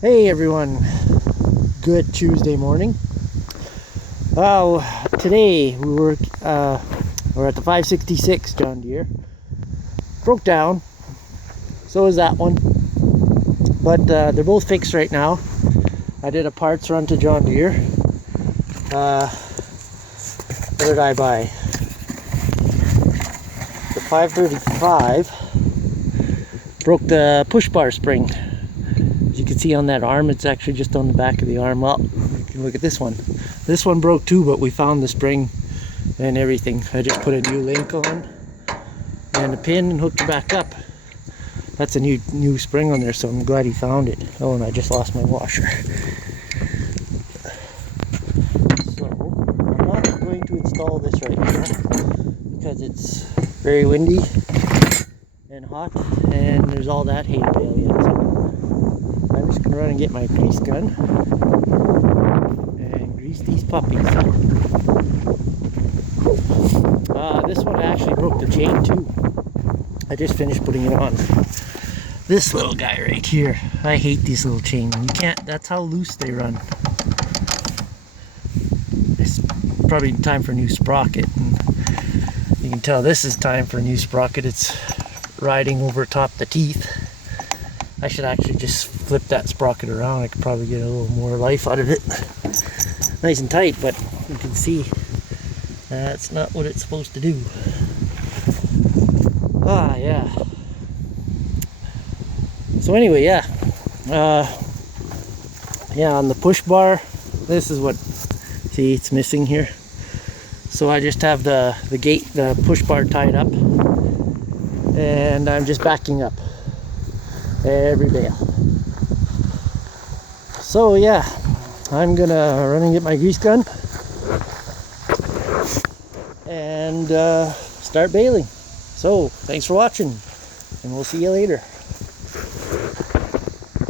Hey everyone, good Tuesday morning. Well, today we're at the 566 John Deere. Broke down, so is that one. But they're both fixed right now. I did a parts run to John Deere. What did I buy? The 535 broke the push bar spring. As you can see on that arm, it's actually just on the back of the arm. Well, you can look at this one. This one broke too, but we found the spring and everything. I just put a new link on and a pin and hooked it back up. That's a new spring on there, so I'm glad he found it. Oh, and I just lost my washer. So, I'm not going to install this right now because it's very windy and hot, and there's all that hay to bale yet. So I'm just going to run and get my grease gun and grease these puppies. This one actually broke the chain too. I just finished putting it on. This little guy right here. I hate these little chains. You can't, that's how loose they run. It's probably time for a new sprocket. And you can tell this is time for a new sprocket. It's riding over top the teeth. I should actually just flip that sprocket around. I could probably get a little more life out of it. Nice and tight, but you can see that's not what it's supposed to do. Yeah. So anyway, yeah, on the push bar, this is what, see, it's missing here. So I just have the push bar tied up, and I'm just backing up every bale. So yeah, I'm gonna run and get my grease gun and start baling. So thanks for watching, and we'll see you later.